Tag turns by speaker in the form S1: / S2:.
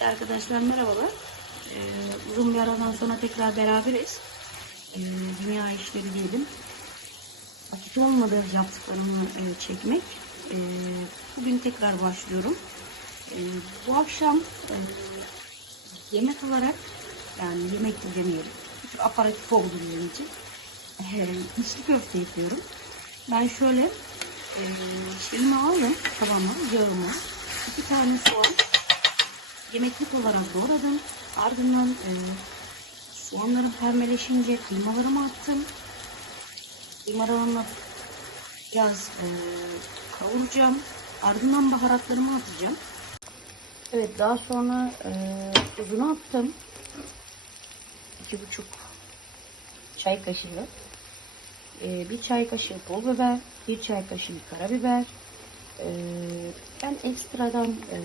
S1: Evet arkadaşlar merhabalar. Ee, uzun bir aradan sonra tekrar beraberiz. Ee, dünya işleri diyelim. Vakit olmadı yaptıklarımı e, çekmek. Ee, bugün tekrar başlıyorum. Ee, bu akşam e, yemek olarak yani yemek de demeyelim. Çünkü aparatif oldu benim için. Ee, içli köfte yapıyorum. Ben şöyle e, şeyimi aldım tavama, yağımı, iki tane soğan, yemeklik olarak doğradım. Ardından e, soğanlarım pembeleşince kıymalarımı attım. Kıymalarımı biraz e, kavuracağım. Ardından baharatlarımı atacağım. Evet daha sonra e, tuzunu attım. İki buçuk çay kaşığı. E, bir çay kaşığı pul biber, bir çay kaşığı karabiber. E, ben ekstradan e,